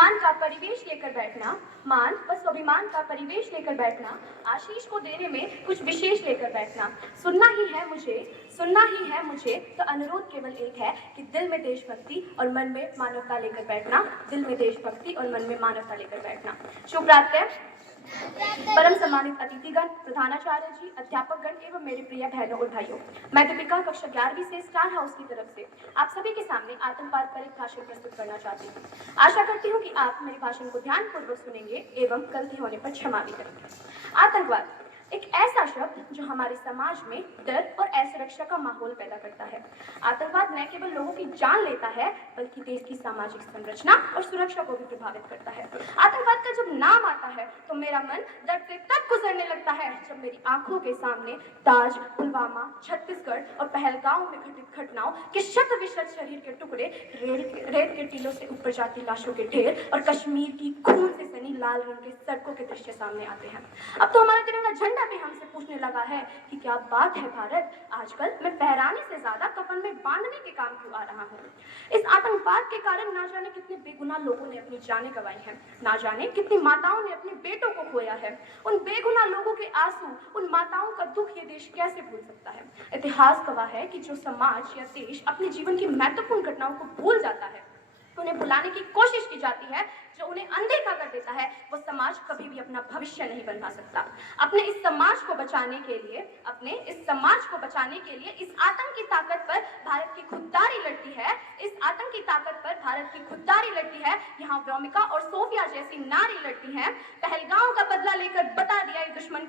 मान का परिवेश लेकर बैठना, मान व स्वाभिमान का परिवेश लेकर बैठना, आशीष को देने में कुछ विशेष लेकर बैठना। सुनना ही है मुझे तो अनुरोध केवल एक है कि दिल में देशभक्ति और मन में मानवता लेकर बैठना, दिल में देशभक्ति और मन में मानवता लेकर बैठना। शुभ रात्रि। परम सम्मानित अतिथिगण, प्रधानाचार्य जी, अध्यापकगण एवं मेरे प्रिय बहनों और भाइयों, मैं दीपिका कक्षा 11वीं से स्टार हाउस की तरफ से आप सभी के सामने आतंकवाद पर एक भाषण प्रस्तुत करना चाहती हूँ। आशा करती हूँ कि आप मेरे भाषण को ध्यानपूर्वक सुनेंगे एवं गलती होने पर क्षमा भी करेंगे। आतंकवाद एक ऐसा शब्द जो हमारे समाज में डर और असुरक्षा का माहौल पैदा करता है। आतंकवाद न केवल लोगों की जान लेता है बल्कि देश की सामाजिक संरचना और सुरक्षा को भी प्रभावित करता है। आतंकवाद का जब नाम आता है तो मेरा मन दर्द से तब गुजरने लगता है जब मेरी आंखों के सामने ताज, पुलवामा, छत्तीसगढ़ और पहलगांव में घटित घटनाओं के शत विशत शरीर के टुकड़े, रेत के टीलों से ऊपर जाती लाशों के ढेर और कश्मीर की खून से सनी लाल रंग के सड़कों के दृश्य सामने आते हैं। अब तो हमारा तिरंगा झंडा भी हमसे पूछने लगा है कि क्या बात है भारत, आजकल मैं फहराने से ज्यादा कफन में बांधने के काम क्यों आ रहा हूँ। इस आतंकवाद के कारण ना जाने कितने बेगुनाह लोगों ने अपनी जानें गंवाई हैं, ना जाने कितनी माताओं ने अपने बेटों को खोया है। उन बेगुनाह लोगों के आंसू, उन माताओं का दुख ये देश कैसे भूल सकता है। इतिहास गवाह है कि जो समाज या देश अपने जीवन की महत्वपूर्ण घटनाओं को भूल जाता है, उन्हें भुलाने की कोशिश की जाती है, जो उन्हें अनदेखा कर देता है, वो समाज कभी भी अपना भविष्य नहीं बना सकता। अपने इस समाज को बचाने के लिए इस आतंकी ताकत पर भारत की खुददारी लड़ती है। यहाँ व्योमिका और सोफिया जैसी नारी लड़ती हैं। पहलगांव का बदला लेकर बता दिया दुश्मन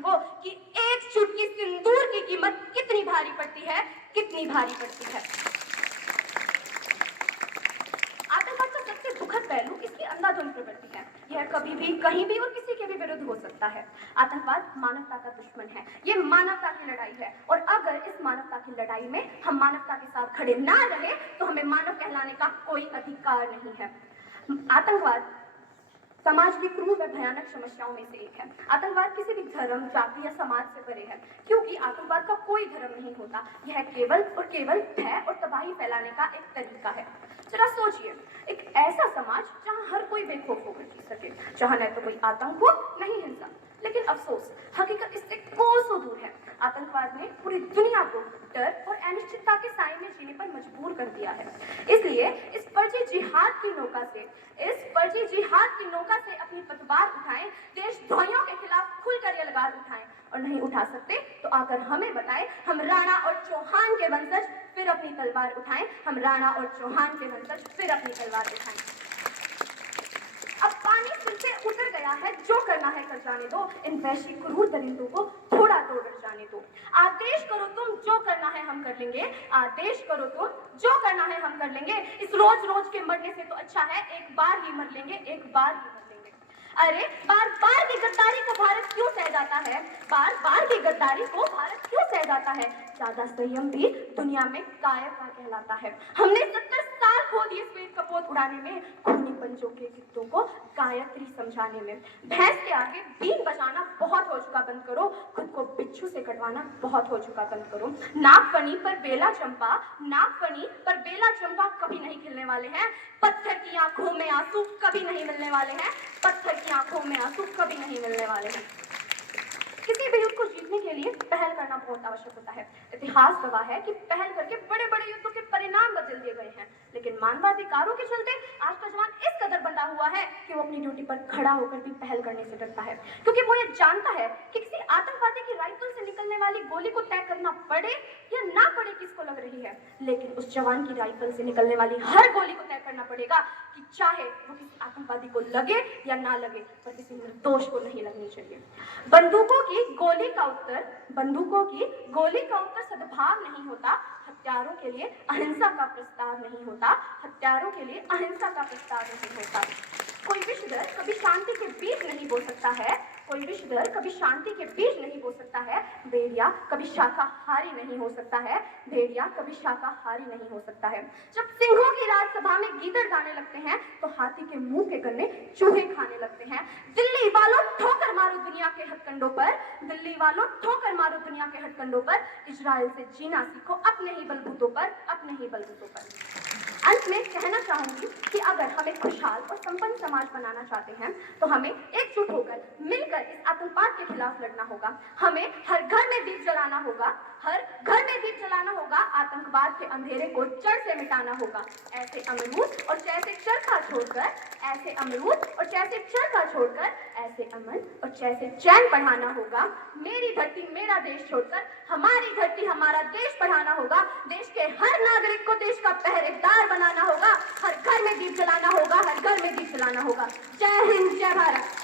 को कि एक चुटकी सिंदूर की कीमत कितनी भारी पड़ती है। आतंकवाद का सबसे दुखद पहलू इसकी अंधाधुंध प्रवृत्ति है। यह कभी भी, कहीं भी और किसी के भी विरुद्ध हो सकता है। आतंकवाद मानवता का दुश्मन है। ये मानवता की लड़ाई है और अगर इस मानवता की लड़ाई में हम मानवता के साथ खड़े ना रहे तो हमें मानव कहलाने का कोई अधिकार नहीं है। आतंकवाद समाज की क्रूर व भयानक समस्याओं में से एक है। आतंकवाद किसी भी धर्म, जाति या समाज से परे है, क्योंकि आतंकवाद का कोई धर्म नहीं होता। यह केवल और केवल भय और तबाही फैलाने का एक तरीका है। जरा सोचिए, एक ऐसा समाज जहां हर कोई बेखौफ होकर जी सके, जहां न तो कोई आतंक हो, न ही हिंसा। लेकिन अफसोस, हकीकत इससे कोसों दूर है। आतंकवाद ने पूरी दुनिया को डर और अनिश्चितता के साए में जीने पर मजबूर कर दिया है। इसलिए इस फर्जी जिहाद की नौका से अपनी पतवार उठाएं, देशद्रोहियों के खिलाफ खुलकर ये लगाम उठाएं, और नहीं उठा सकते तो आकर हमें बताएं। हम राणा और चौहान के वंशज फिर अपनी तलवार उठाएं। अब पानी फिर से उतर गया है, जो करना है कर जाने दो। इन वैश्विक क्रूर दरिंदों को थोड़ा तो डर जाने दो। आदेश करो तुम, जो करना है हम कर लेंगे। इस रोज के मरने से तो अच्छा है एक बार ही मर लेंगे। अरे बार बार की गद्दारी को भारत क्यों सह जाता है। ज्यादा संयम भी दुनिया में कायरता कहलाता है। हमने 70 साल खो दिए श्वेत कपोत उड़ाने में, खूनी पंजों के गीतों को गायत्री समझाने में। भैंस के आगे बीन बजाना बहुत हो चुका, बंद करो। खुद को बिच्छू से कटवाना बहुत हो चुका, बंद करो। नागफनी पर बेला चंपा कभी नहीं खिलने वाले हैं। पत्थर की आंखों में आंसू कभी नहीं मिलने वाले हैं। किसी भी युद्ध को जीतने के लिए पहल करना बहुत आवश्यक होता है। इतिहास गवाह है कि पहल करके बड़े बड़े युद्धों के परिणाम बदल दिए गए हैं। लेकिन मानवाधिकारों के चलते आज का जवान इस कदर बंधा हुआ है कि वो अपनी ड्यूटी पर खड़ा होकर भी पहल करने से डरता है, क्योंकि वो ये जानता है कि किसी आतंकवादी की राइफल से निकलने वाली गोली को तय करना पड़े या ना पड़े किसको लग रही है, लेकिन उस जवान की राइफल से निकलने वाली हर गोली को तय करना पड़ेगा कि चाहे वो किसी आतंकवादी को लगे या ना लगे, पर किसी निर्दोष को नहीं लगनी चाहिए। बंदूकों की गोली का उत्तर सद्भाव नहीं होता। हत्यारों के लिए अहिंसा का प्रस्ताव नहीं होता। कोई विषधर कभी शांति के बीज नहीं बो सकता है। भेड़िया कभी शाकाहारी नहीं हो सकता है। जब सिंहों की राजसभा में गीदड़ गाने लगते हैं तो हाथी के मुंह के गन्ने चूहे खाने लगते हैं। दिल्ली वालों ठोकर मारो दुनिया के हथकंडों पर। इजराइल से जीना सीखो अपने ही बलबूतों पर। अंत में कहना चाहूंगी कि अगर हम एक खुशहाल और संपन्न समाज बनाना चाहते हैं तो हमें एकजुट होकर मिलकर इस आतंकवाद के खिलाफ लड़ना होगा। हमें हर घर में दीप जलाना होगा, हर घर में दीप जलाना होगा, आतंकवाद के अंधेरे को जड़ से मिटाना होगा। ऐसे अमरूद और जैसे चरखा छोड़कर, ऐसे अमरूद और जैसे चरखा छोड़कर ऐसे अमन और जैसे चैन बढ़ाना होगा। मेरी धरती मेरा देश छोड़कर हमारी धरती हमारा देश बढ़ाना होगा। देश के हर नागरिक को देश का पहरेदार बनाना होगा। हर घर में दीप जलाना होगा, हर घर में दीप जलाना होगा। जय हिंद, जय भारत।